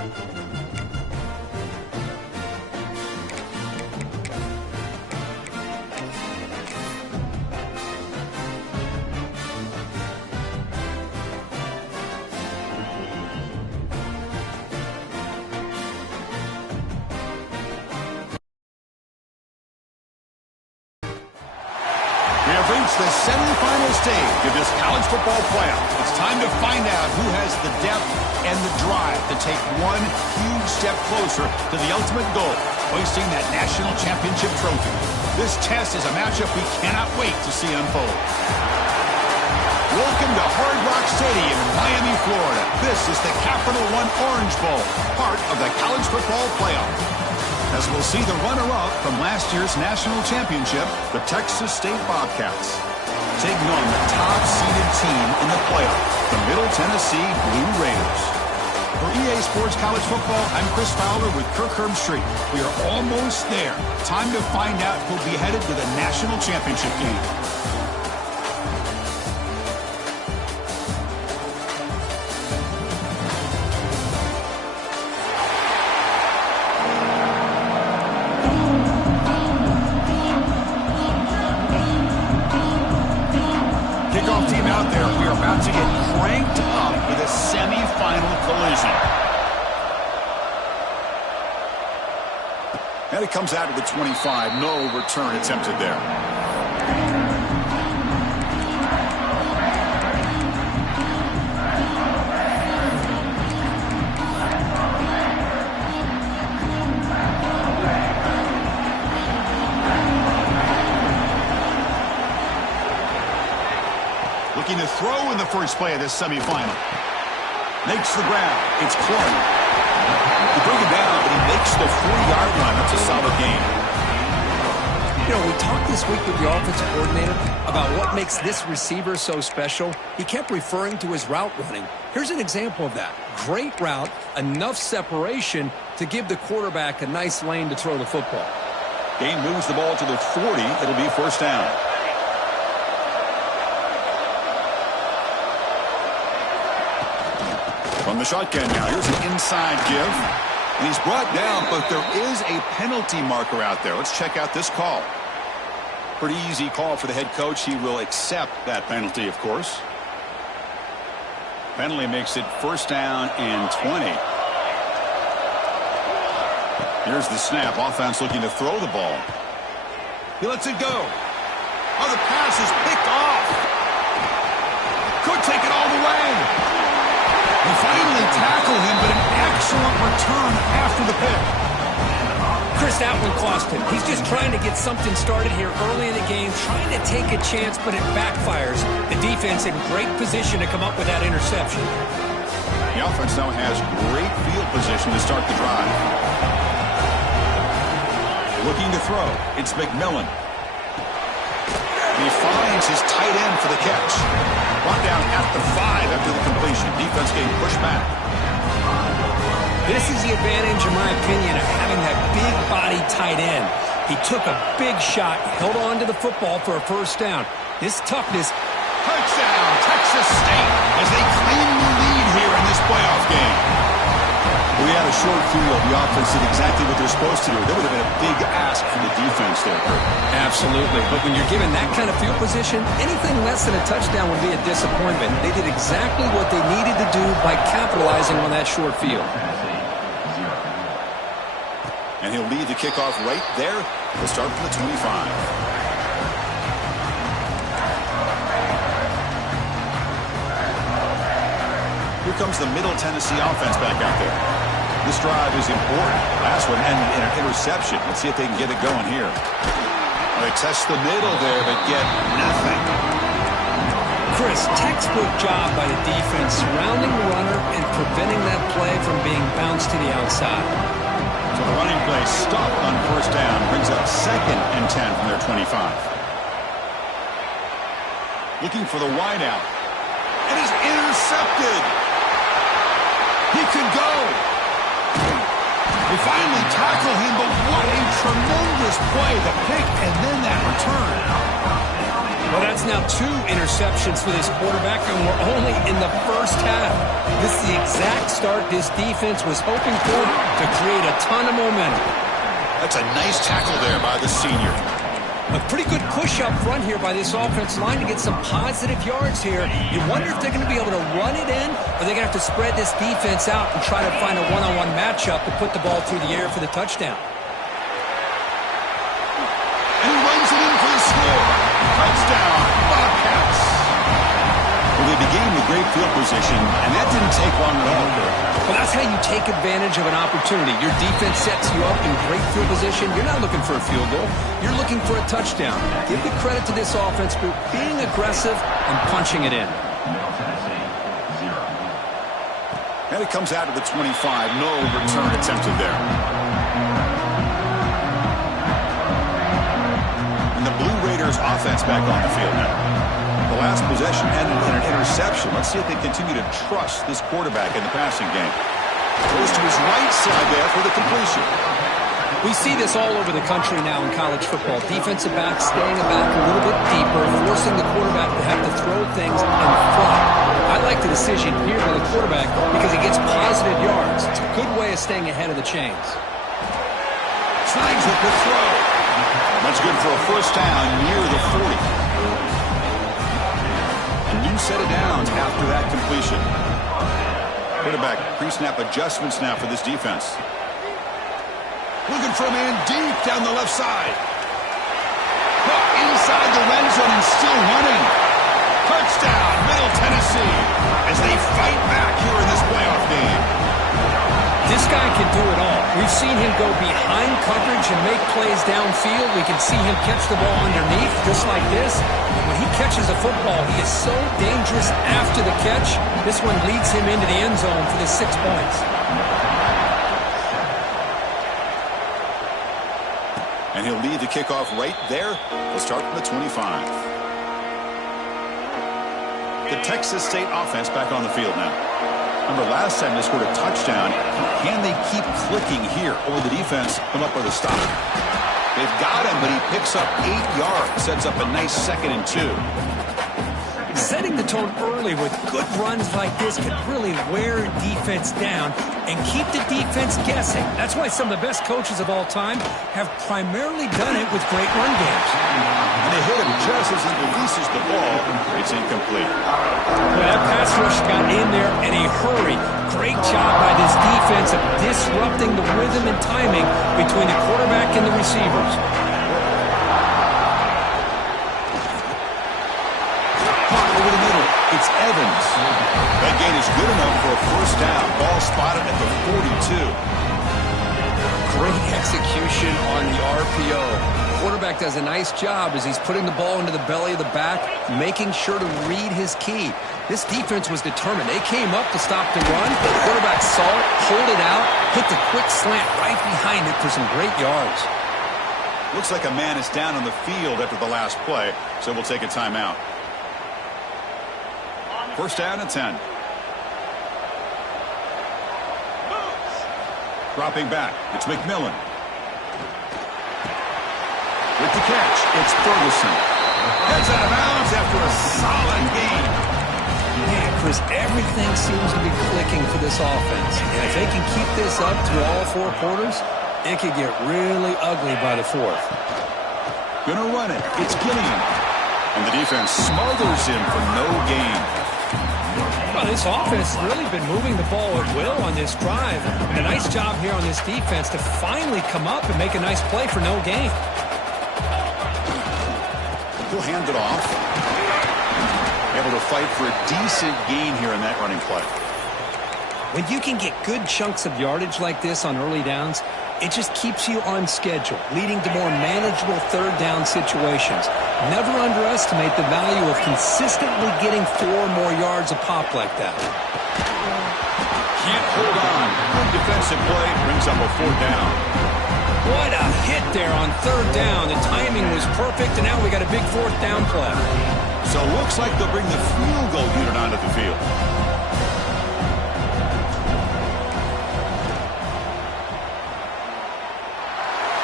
We have reached the semifinal stage of this college football playoff. It's time to find out who has the depth and the drive to take one huge step closer to the ultimate goal, hoisting that national championship trophy. This test is a matchup we cannot wait to see unfold. Welcome to Hard Rock Stadium in Miami, Florida. This is the Capital One Orange Bowl, part of the college football playoff. As we'll see the runner-up from last year's national championship, the Texas State Bobcats, taking on the top-seeded team in the playoff, the Middle Tennessee Blue Raiders. For EA Sports College Football, I'm Chris Fowler with Kirk Herbstreit. We are almost there. Time to find out who'll be headed to the national championship game. Team out there, we are about to get cranked up with a semi-final collision. And it comes out of the 25. No return attempted there. Looking to throw in the first play of this semifinal. Makes the ground. It's Clark. He bring it down, but he makes the 40-yard line. That's a solid game. You know, we talked this week with the offensive coordinator about what makes this receiver so special. He kept referring to his route running. Here's an example of that. Great route, enough separation to give the quarterback a nice lane to throw the football. Game moves the ball to the 40. It'll be first down. From the shotgun now, here's an inside give. And he's brought down, but there is a penalty marker out there. Let's check out this call. Pretty easy call for the head coach. He will accept that penalty, of course. Penalty makes it first down and 20. Here's the snap. Offense looking to throw the ball. He lets it go. Oh, the pass is picked off. Could take it all the way. He finally tackled him, but an excellent return after the pick. Chris, that one cost him. He's just trying to get something started here early in the game, trying to take a chance, but it backfires. The defense in great position to come up with that interception. The offense now has great field position to start the drive. Looking to throw. It's McMillan. He finds his tight end for the catch. Brought down at the 5 after the completion. Defense getting pushed back. This is the advantage, in my opinion, of having that big body tight end. He took a big shot, held on to the football for a first down. This toughness. Touchdown, Texas State, as they claim the lead here in this playoff game. We had a short field. The offense did exactly what they're supposed to do. That would have been a big ask from the defense there, Kurt. Absolutely. But when you're given that kind of field position, anything less than a touchdown would be a disappointment. They did exactly what they needed to do by capitalizing on that short field. And he'll lead the kickoff right there. He'll start from the 25. Here comes the Middle Tennessee offense back out there. This drive is important. Last one ended in an interception. Let's see if they can get it going here. Well, they test the middle there, but get nothing. Chris, textbook job by the defense surrounding the runner and preventing that play from being bounced to the outside. So the running play stopped on first down. Brings up 2nd and 10 from their 25. Looking for the wideout. And he's intercepted. He could go. They finally tackle him, but what a tremendous play. The pick and then that return. Well, that's now 2 interceptions for this quarterback, and we're only in the first half. This is the exact start this defense was hoping for to create a ton of momentum. That's a nice tackle there by the senior. A pretty good push up front here by this offense line to get some positive yards here. You wonder if they're going to be able to run it in, or they're going to have to spread this defense out and try to find a one-on-one matchup to put the ball through the air for the touchdown. And he runs it in for the score. Touchdown, Bobcats. Well, they began with great field position, and that didn't take long at all. Well, that's how you take advantage of an opportunity. Your defense sets you up in great field position. You're not looking for a field goal. You're looking for a touchdown. Give the credit to this offense for being aggressive and punching it in. And it comes out of the 25. No return attempted there. And the Blue Raiders offense back on the field now. The last possession ended in an interception. Let's see if they continue to trust this quarterback in the passing game. Goes to his right side there for the completion. We see this all over the country now in college football. Defensive backs staying back a little bit deeper, forcing the quarterback to have to throw things in front. I like the decision here by the quarterback because he gets positive yards. It's a good way of staying ahead of the chains. Snags with the throw. That's good for a first down near the 40. A new set of downs after that completion. Quarterback pre-snap adjustments now for this defense. Looking for a man deep down the left side. Inside the red zone and still running. Touchdown, Middle Tennessee, as they fight back here in this playoff game. This guy can do it all. We've seen him go behind coverage and make plays downfield. We can see him catch the ball underneath, just like this. And when he catches a football, he is so dangerous after the catch. This one leads him into the end zone for the 6 points. And he'll lead the kickoff right there. We'll start from the 25. The Texas State offense back on the field now. Remember, last time they scored a touchdown. Can they keep clicking here? Or the defense come up with a stop? They've got him, but he picks up 8 yards. Sets up a nice 2nd and 2. Setting the tone early with good runs like this can really wear a defense down and keep the defense guessing. That's why some of the best coaches of all time have primarily done it with great run games. And they hit him just as he releases the ball. It's incomplete. Well, that pass rush got in there in a hurry. Great job by this defense of disrupting the rhythm and timing between the quarterback and the receivers. Over the middle, it's Evans. That gain is good enough for a first down. Ball spotted at the 42. Great execution on the RPO. Quarterback does a nice job as he's putting the ball into the belly of the back, making sure to read his key. This defense was determined. They came up to stop the run. The quarterback saw it, pulled it out, hit the quick slant right behind it for some great yards. Looks like a man is down on the field after the last play, so we'll take a timeout. First down and 10. Dropping back, it's McMillan. With the catch, it's Ferguson. Heads out of bounds after a solid gain. Yeah, Chris, everything seems to be clicking for this offense. And if they can keep this up through all 4 quarters, it could get really ugly by the 4th. Gonna run it. It's Gilliam. And the defense smothers him for no gain. Well, this offense has really been moving the ball at will on this drive. And a nice job here on this defense to finally come up and make a nice play for no gain. He'll hand it off. Able to fight for a decent gain here in that running play. When you can get good chunks of yardage like this on early downs, it just keeps you on schedule, leading to more manageable 3rd down situations. Never underestimate the value of consistently getting 4 more yards a pop like that. Can't hold on. Good defensive play brings up a 4th down. What a hit there on 3rd down. The timing was perfect, and now we got a big 4th down play. So it looks like they'll bring the field goal unit onto the field.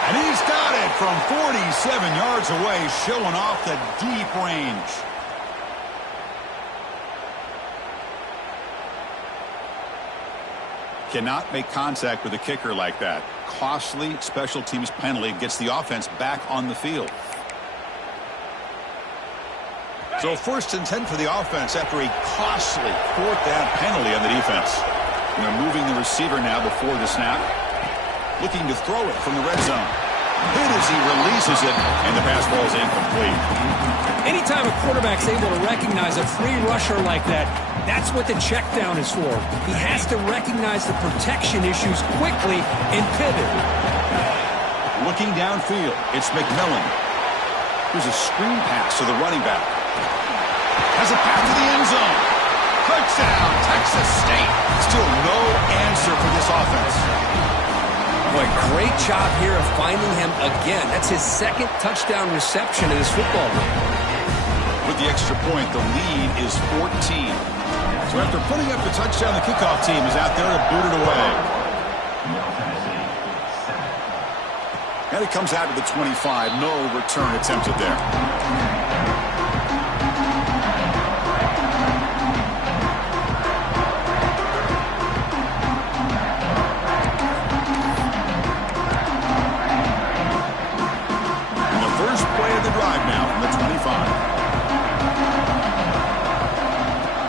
And he's got it. from 47 yards away, showing off the deep range. Cannot make contact with a kicker like that. Costly special teams penalty gets the offense back on the field. So 1st and 10 for the offense after a costly 4th down penalty on the defense. And they're moving the receiver now before the snap. Looking to throw it from the red zone. Hit as he releases it, and the pass ball is incomplete. Anytime a quarterback's able to recognize a free rusher like that, that's what the check down is for. He has to recognize the protection issues quickly and pivot. Looking downfield, it's McMillan. Here's a screen pass to the running back. Has a pass to the end zone. Touchdown, Texas State. Still no answer for this offense. Boy, great job here of finding him again. That's his 2nd touchdown reception in this football game. With the extra point, the lead is 14. So after putting up the touchdown, the kickoff team is out there to boot it away. And it comes out to the 25. No return attempted there.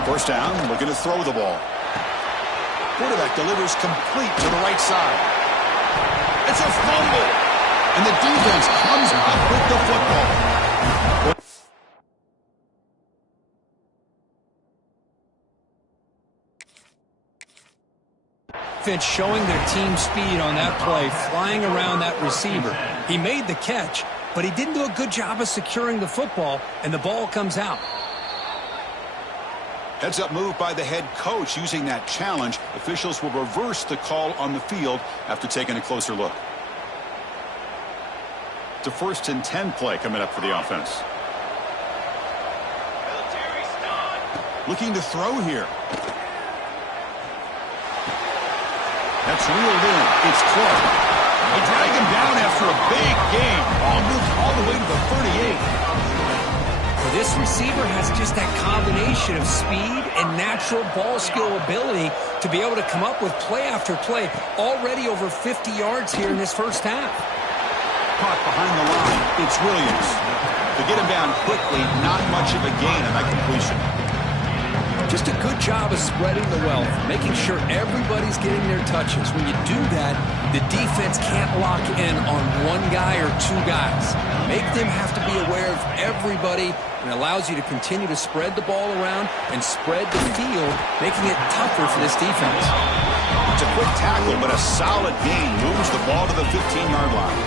First down, looking to throw the ball. Quarterback delivers complete to the right side. It's a fumble, and the defense comes up with the football. Defense showing their team speed on that play, flying around that receiver. He made the catch, but he didn't do a good job of securing the football, and the ball comes out. Heads-up move by the head coach using that challenge. Officials will reverse the call on the field after taking a closer look. It's a 1st and 10 play coming up for the offense. Looking to throw here. That's reeled in. It's Clark. They drag him down after a big gain. Ball moved all the way to the 38. This receiver has just that combination of speed and natural ball skill ability to be able to come up with play after play. Already over 50 yards here in this first half. Caught behind the line. It's Williams. To get him down quickly, not much of a gain on that completion. Just a good job of spreading the wealth, making sure everybody's getting their touches. When you do that, the defense can't lock in on one guy or 2 guys. Make them have to be aware of everybody, and allows you to continue to spread the ball around and spread the field, making it tougher for this defense. It's a quick tackle, but a solid gain moves the ball to the 15-yard line.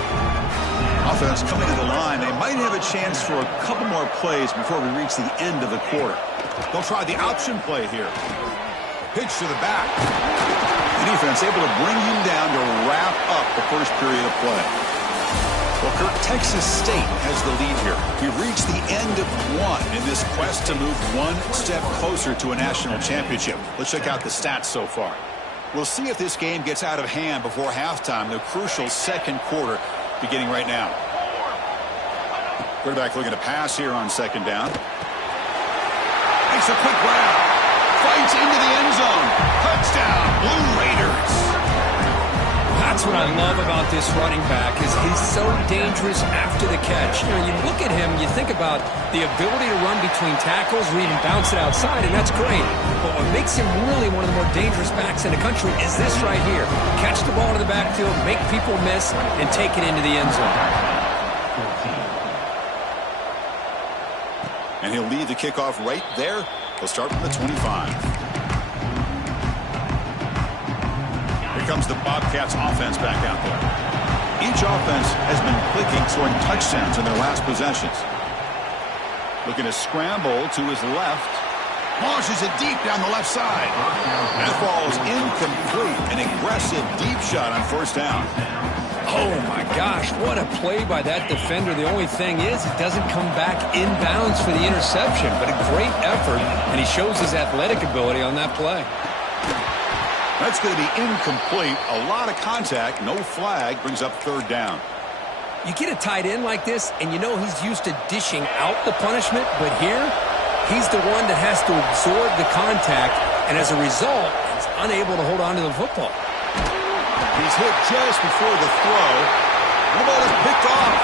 Offense coming to the line. They might have a chance for a couple more plays before we reach the end of the quarter. They'll try the option play here. Pitch to the back. The defense able to bring him down to wrap up the first period of play. Well, Kirk, Texas State has the lead here. We've reached the end of one in this quest to move one step closer to a national championship. Let's check out the stats so far. We'll see if this game gets out of hand before halftime, the crucial 2nd quarter beginning right now. Quarterback looking to pass here on 2nd down. Makes a quick grab. Fights into the end zone. Touchdown, Blue Raiders. That's what I love about this running back is he's so dangerous after the catch. You know, you look at him, you think about the ability to run between tackles, read and bounce it outside, and that's great. But what makes him really one of the more dangerous backs in the country is this right here. Catch the ball in the backfield, make people miss, and take it into the end zone. And he'll lead the kickoff right there. He'll start from the 25. Here comes the Bobcats offense back out there. Each offense has been clicking, scoring touchdowns in their last possessions. Looking to scramble to his left. Launches it deep down the left side. That ball is incomplete. An aggressive deep shot on 1st down. Oh, my gosh, what a play by that defender. The only thing is it doesn't come back inbounds for the interception, but a great effort, and he shows his athletic ability on that play. That's going to be incomplete. A lot of contact, no flag, brings up 3rd down. You get a tight end like this, and you know he's used to dishing out the punishment, but here, he's the one that has to absorb the contact, and as a result, he's unable to hold on to the football. He's hit just before the throw. The ball is picked off.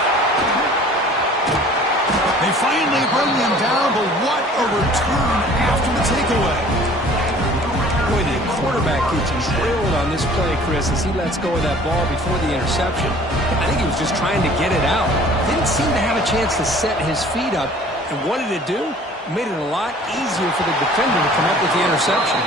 They finally bring him down, but what a return after the takeaway. Boy, the quarterback gets drilled on this play, Chris, as he lets go of that ball before the interception. I think he was just trying to get it out. Didn't seem to have a chance to set his feet up. And what did it do? It made it a lot easier for the defender to come up with the interception.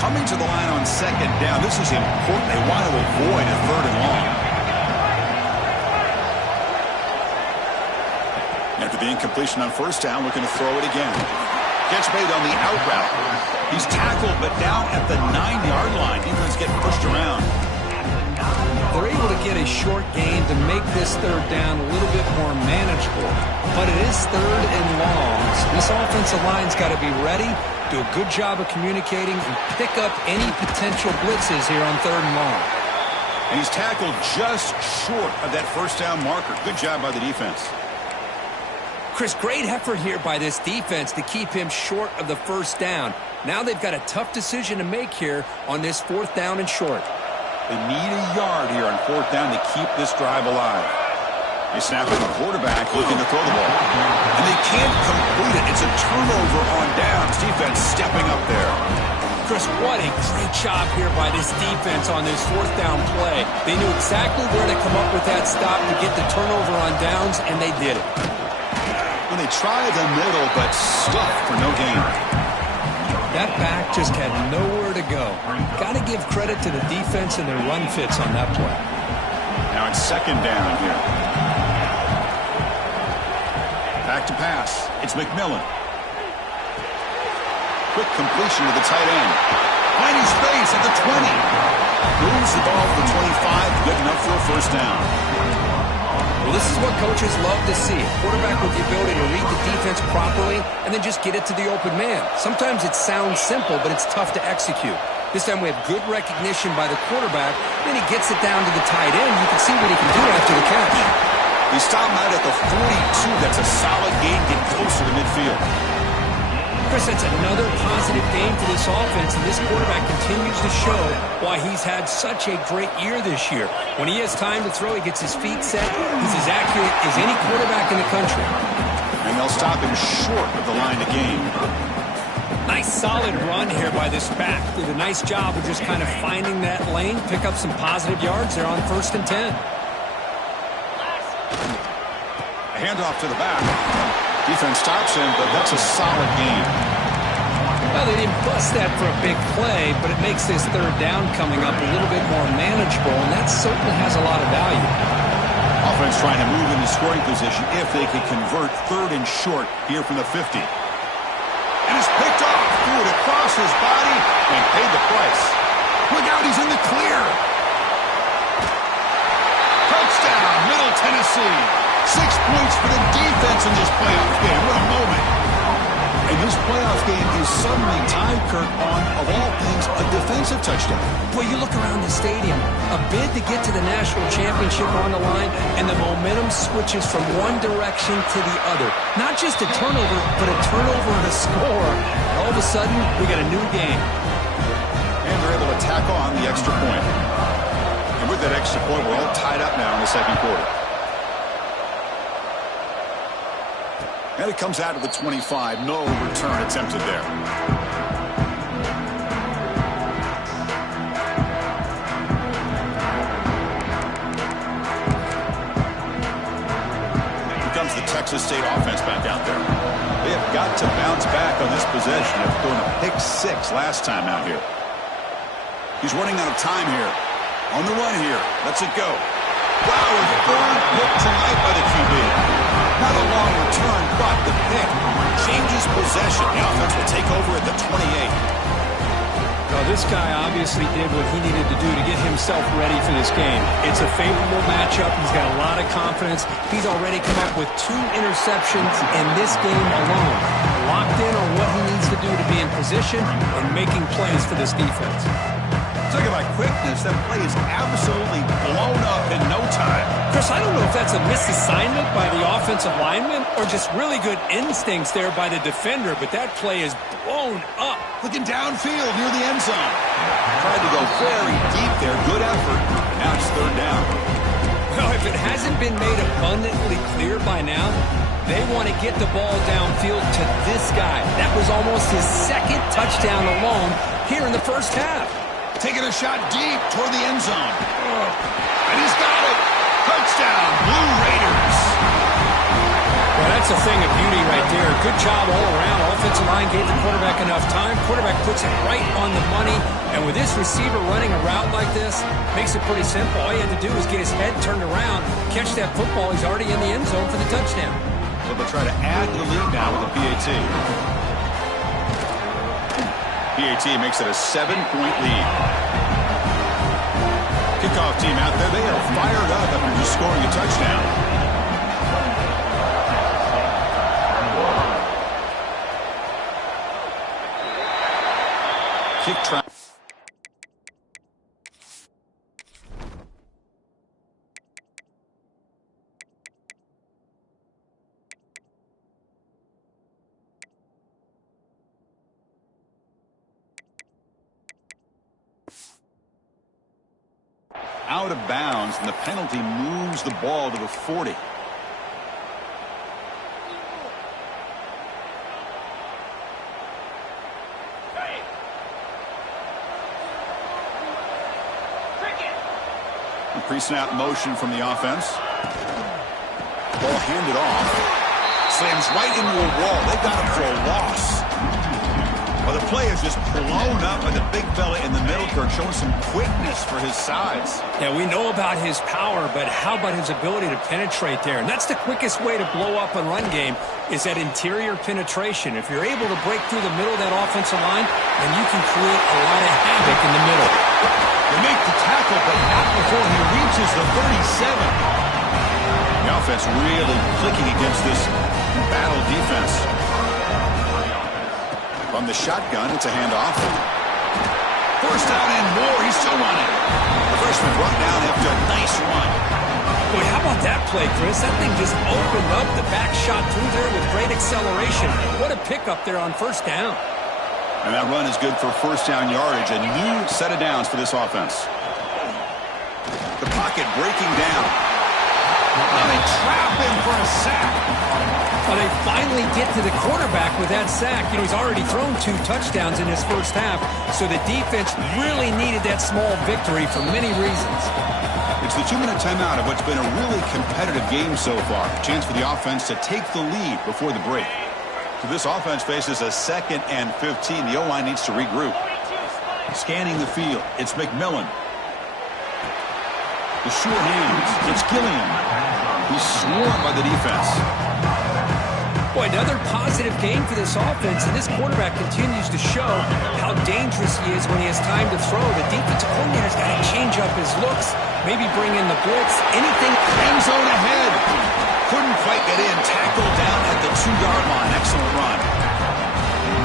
Coming to the line on second down. This is important. They want to avoid a third and long. After the incompletion on first down, looking to throw it again. Gets made on the out route. He's tackled, but down at the 9-yard line. Defense getting pushed around. They're able to get a short gain to make this third down a little bit more manageable. But it is third and long, so this offensive line's got to be ready, do a good job of communicating, and pick up any potential blitzes here on third and long. And he's tackled just short of that first down marker. Good job by the defense. Chris, great effort here by this defense to keep him short of the first down. Now they've got a tough decision to make here on this fourth down and short. They need a yard here on fourth down to keep this drive alive. They snap it to the quarterback looking to throw the ball. And they can't complete it. It's a turnover on downs. Defense stepping up there. Chris, what a great job here by this defense on this fourth down play. They knew exactly where to come up with that stop to get the turnover on downs, and they did it. And they tried the middle, but stuffed for no gain. That back just had nowhere to go. Got to give credit to the defense and their run fits on that play. Now it's second down here. Back to pass. It's McMillan. Quick completion to the tight end. Finding space at the 20. Moves the ball to the 25. Good enough for a first down. Well, this is what coaches love to see. A quarterback with the ability to read the defense properly and then just get it to the open man. Sometimes it sounds simple, but it's tough to execute. This time we have good recognition by the quarterback. Then he gets it down to the tight end. You can see what he can do after the catch. He stopped out at the 42. That's a solid gain, getting closer to midfield. Chris, that's another positive game for this offense, and this quarterback continues to show why he's had such a great year this year. When he has time to throw, he gets his feet set. He's as accurate as any quarterback in the country. And they'll stop him short of the line to gain. Nice solid run here by this back. Did a nice job of just kind of finding that lane, pick up some positive yards there on 1st and 10. A handoff to the back. Defense stops him, but that's a solid gain. Well, they didn't bust that for a big play, but it makes this third down coming up a little bit more manageable, and that certainly has a lot of value. Offense trying to move into scoring position if they could convert third and short here from the 50. And it's picked off, threw it across his body, and paid the price. Look out, he's in the clear. Touchdown, Middle Tennessee. 6 points for the defense in this playoff game. What a moment. And this playoff game is suddenly tied, Kurt, on, of all things, a defensive touchdown. Boy, you look around the stadium, a bid to get to the national championship on the line, and the momentum switches from one direction to the other. Not just a turnover, but a turnover and a score. And all of a sudden, we got a new game. And they're able to tack on the extra point. And with that extra point, we're all tied up now in the second quarter. And it comes out of the 25. No return attempted there. Here comes the Texas State offense back out there. They have got to bounce back on this possession after throwing a pick 6 last time out here. He's running out of time here. On the run here. Lets it go. Wow, a third pick tonight by the QB. Not a long return, but the pick changes possession. The offense will take over at the 28. Well, this guy obviously did what he needed to do to get himself ready for this game. It's a favorable matchup. He's got a lot of confidence. He's already come up with 2 interceptions in this game alone. Locked in on what he needs to do to be be in position and making plays for this defense. Talking about quickness, that play is absolutely blown up in no time. Chris, I don't know if that's a misassignment by the offensive lineman or just really good instincts there by the defender, but that play is blown up. Looking downfield near the end zone. Tried to go very deep there. Good effort. Now it's third down. Well, if it hasn't been made abundantly clear by now, they want to get the ball downfield to this guy. That was almost his second touchdown alone here in the first half. Taking a shot deep toward the end zone. And he's got it. Touchdown, Blue Raiders. Well, that's a thing of beauty right there. Good job all around. Offensive line gave the quarterback enough time. Quarterback puts it right on the money. And with this receiver running a route like this, makes it pretty simple. All he had to do was get his head turned around, catch that football. He's already in the end zone for the touchdown. So they'll try to add to the lead now with a PAT. PAT makes it a 7-point lead. Kickoff team out there. They are fired up after just scoring a touchdown. Kick try. Out of bounds, and the penalty moves the ball to the 40. Pre-snap motion from the offense. Ball handed off. Slams right into a wall. They got him for a loss. Well, the play is just blown up by the big fella in the middle, Kirk, showing some quickness for his size. Yeah, we know about his power, but how about his ability to penetrate there? And that's the quickest way to blow up a run game, is that interior penetration. If you're able to break through the middle of that offensive line, then you can create a lot of havoc in the middle. They make the tackle, but not before he reaches the 37. The offense really clicking against this battle defense. From the shotgun, it's a handoff. First down and more. He's still running. The freshman brought down after a nice run. Boy, how about that play, Chris? That thing just opened up. The back shot through there with great acceleration. What a pickup there on first down. And that run is good for first down yardage. A new set of downs for this offense. The pocket breaking down. And they trap him for a sack. Well, they finally get to the quarterback with that sack. You know, he's already thrown 2 touchdowns in his first half, so the defense really needed that small victory for many reasons. It's the 2-minute timeout of what's been a really competitive game so far. A chance for the offense to take the lead before the break. So this offense faces a 2nd and 15. The O-line needs to regroup. Scanning the field, it's McMillan. The short hands, it's Gilliam. He's swarmed by the defense. Boy, another positive game for this offense, and this quarterback continues to show how dangerous he is when he has time to throw. The defensive coordinator's got to change up his looks, maybe bring in the blitz, anything. End zone ahead. Couldn't quite get in. Tackled down at the 2-yard line. Excellent run.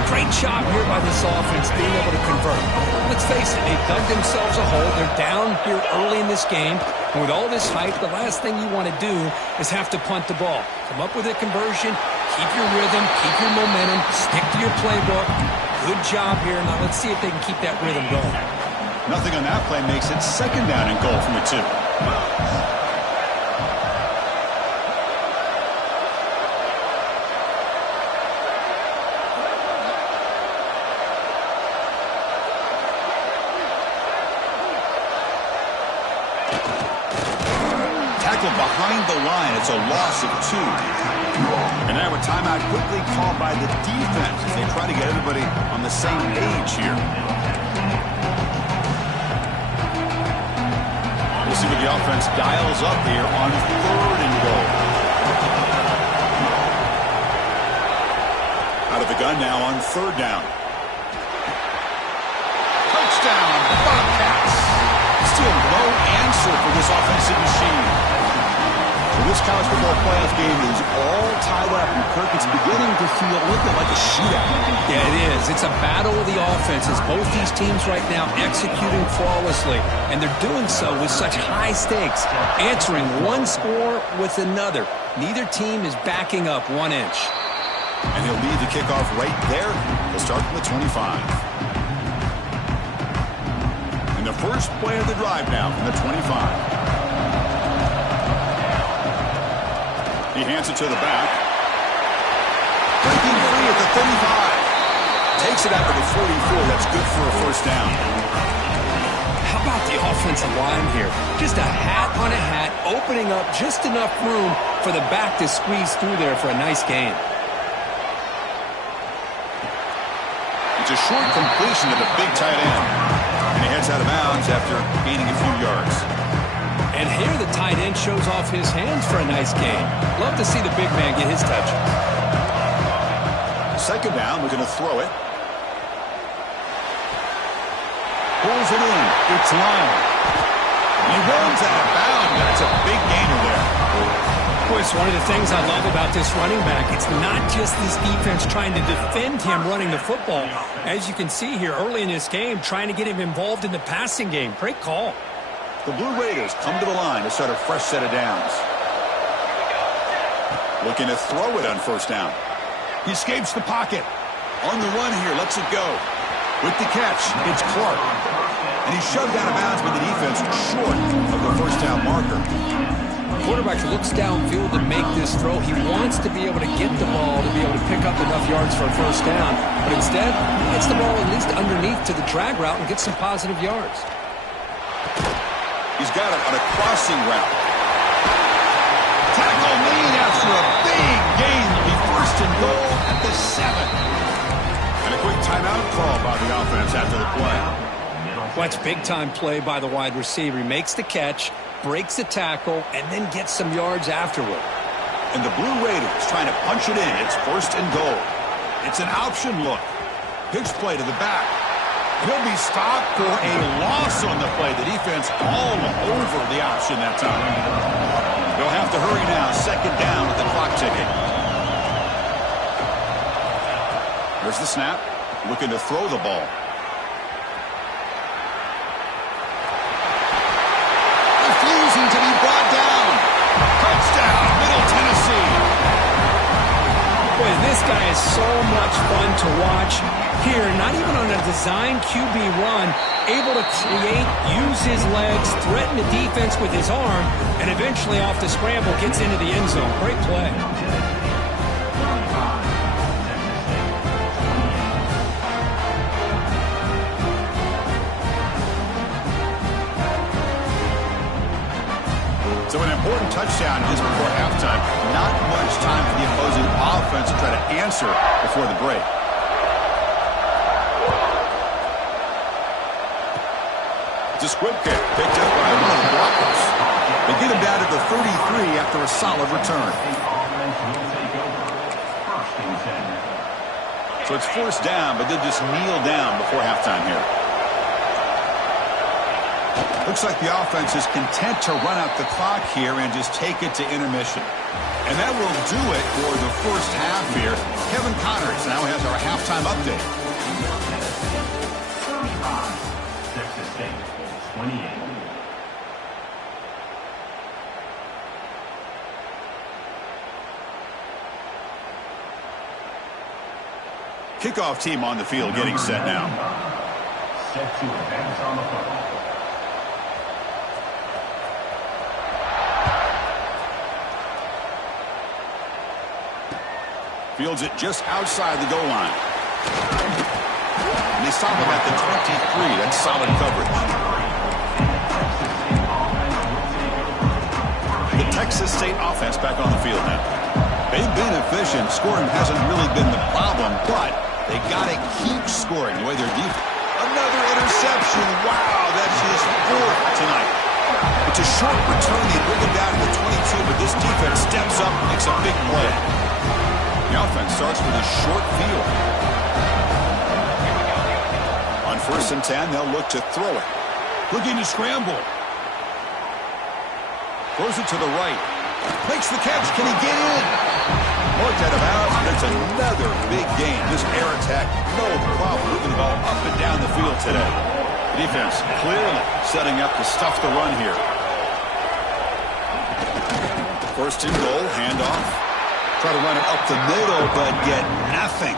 Great job here by this offense being able to convert. Let's face it, they dug themselves a hole. They're down here early in this game. And with all this hype, the last thing you want to do is have to punt the ball. Come up with a conversion, keep your rhythm, keep your momentum, stick to your playbook. Good job here. Now let's see if they can keep that rhythm going. Nothing on that play makes it 2nd down and goal from the 2. Behind the line, it's a loss of 2. And now a timeout quickly called by the defense as they try to get everybody on the same page here. We'll see what the offense dials up here on 3rd and goal. Out of the gun now on 3rd down. Touchdown, Bobcats. Still no answer for this offensive machine. This college football playoff game is all tied up, and Kirk is beginning to field looking like a shootout. Yeah, it is. It's a battle of the offenses. Both these teams right now executing flawlessly, and they're doing so with such high stakes, answering one score with another. Neither team is backing up 1 inch. And he'll lead the kickoff right there. He'll start from the 25. And the first play of the drive now from the 25. He hands it to the back. Breaking free at the 35. Takes it out to the 44. That's good for a first down. How about the offensive line here? Just a hat on a hat, opening up just enough room for the back to squeeze through there for a nice gain. It's a short completion to the big tight end. And he heads out of bounds after gaining a few yards. And here the tight end shows off his hands for a nice gain. Love to see the big man get his touch. Second down, we're going to throw it. Pulls it in. It's Lyon. He runs out of bounds. That's a big gainer there. Boy, it's one of the things I love about this running back. It's not just this defense trying to defend him running the football. As you can see here early in this game, trying to get him involved in the passing game. Great call. The Blue Raiders come to the line to start a fresh set of downs. Looking to throw it on first down. He escapes the pocket. On the run here, lets it go. With the catch, it's Clark. And he's shoved out of bounds by the defense short of the first down marker. Quarterback looks downfield to make this throw. He wants to be able to get the ball to be able to pick up enough yards for a first down. But instead, he gets the ball at least underneath to the drag route and gets some positive yards. He's got it on a crossing route. Tackle made after a big gain. It'll be first and goal at the 7. And a quick timeout call by the offense after the play. Watch big-time play by the wide receiver. He makes the catch, breaks the tackle, and then gets some yards afterward. And the Blue Raiders trying to punch it in. It's first and goal. It's an option look. Pitch play to the back. He'll be stopped for a loss on the play. The defense all over the option that time. They'll have to hurry now. Second down with the clock ticking. There's the snap. Looking to throw the ball. Refusing to be brought down. Touchdown, Middle Tennessee. Boy, this guy is so much fun to watch. Here, not even on a design QB run, able to create, use his legs, threaten the defense with his arm, and eventually off the scramble gets into the end zone. Great play. So an important touchdown just before halftime. Not much time for the opposing offense to try to answer before the break. It's a squib kick picked up by one of the blockers. They get him down to the 33 after a solid return. So it's first down, but they'll just kneel down before halftime here. Looks like the offense is content to run out the clock here and just take it to intermission. And that will do it for the first half here. Kevin Connors now has our halftime update. 28. Kickoff team on the field getting set now. Set to advance on the football. Fields it just outside the goal line. And they stop him at the 23. That's solid coverage. The Texas State offense back on the field now. They've been efficient. Scoring hasn't really been the problem, but they got to keep scoring the way they're defense. Another interception. Wow, that's his fourth tonight. It's a short return. They bring him down to the 22, but this defense steps up and makes a big play. The offense starts with a short field. On 1st and 10, they'll look to throw it. Looking to scramble. Throws it to the right. Makes the catch. Can he get in? Worked out of bounds, but it's another big game. This air attack, no problem moving the ball up and down the field today. Defense clearly setting up to stuff the run here. First and goal, handoff. Try to run it up the middle, but get nothing.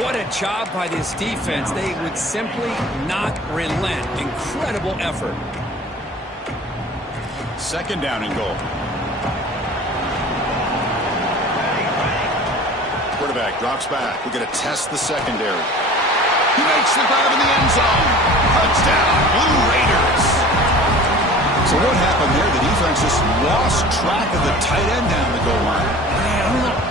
What a job by this defense. They would simply not relent. Incredible effort. Second down and goal. Quarterback drops back. We're going to test the secondary. He makes the grab in the end zone. Touchdown, Blue Raiders. So what happened there? The defense just lost track of the tight end down the goal line.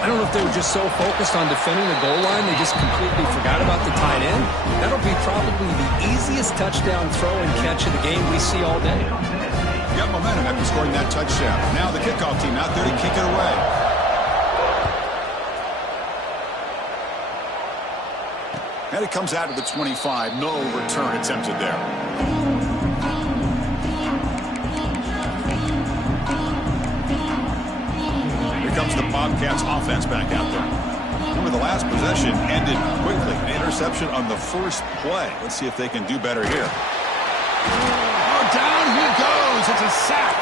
I don't know if they were just so focused on defending the goal line, they just completely forgot about the tight end. That'll be probably the easiest touchdown throw and catch of the game we see all day. Got momentum after scoring that touchdown. Now the kickoff team out there to kick it away. And it comes out to the 25. No return attempted there. Here comes the Bobcats offense back out there. Remember, the last possession ended quickly. An interception on the first play. Let's see if they can do better here. Oh, down he goes. It's a sack.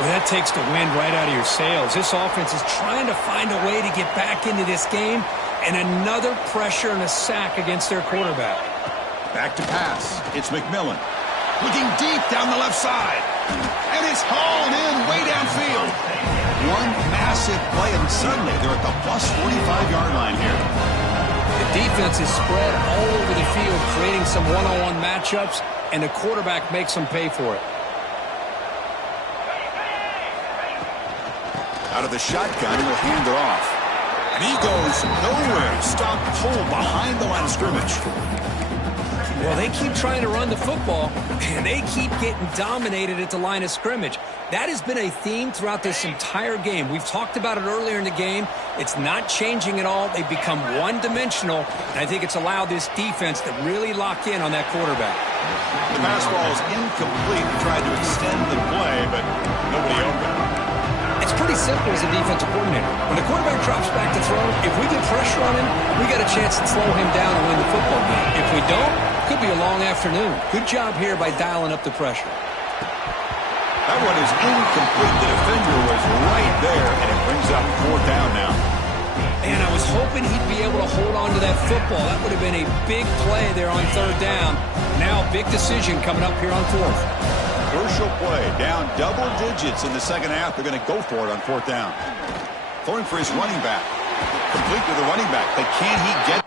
Well, that takes the wind right out of your sails. This offense is trying to find a way to get back into this game, and another pressure and a sack against their quarterback. Back to pass. It's McMillan. Looking deep down the left side. And it's hauled in way downfield. One massive play, and suddenly they're at the plus 45-yard line here. The defense is spread all over the field, creating some one-on-one matchups, and the quarterback makes them pay for it. Out of the shotgun, and he'll hand it off. And he goes nowhere. Stop pulled behind the line of scrimmage. Well, they keep trying to run the football, and they keep getting dominated at the line of scrimmage. That has been a theme throughout this entire game. We've talked about it earlier in the game. It's not changing at all. They've become one-dimensional, and I think it's allowed this defense to really lock in on that quarterback. The pass ball is incomplete. He tried to extend the play, but nobody open. It's pretty simple as a defensive coordinator. When the quarterback drops back to throw, if we get pressure on him, we got a chance to slow him down and win the football game. If we don't, it could be a long afternoon. Good job here by dialing up the pressure. That one is incomplete. The defender was right there, and it brings up fourth down now. And I was hoping he'd be able to hold on to that football. That would have been a big play there on third down. Now, big decision coming up here on fourth. Crucial play, down double digits in the second half. They're going to go for it on fourth down. Throwing for his running back. Complete to the running back, but can he get...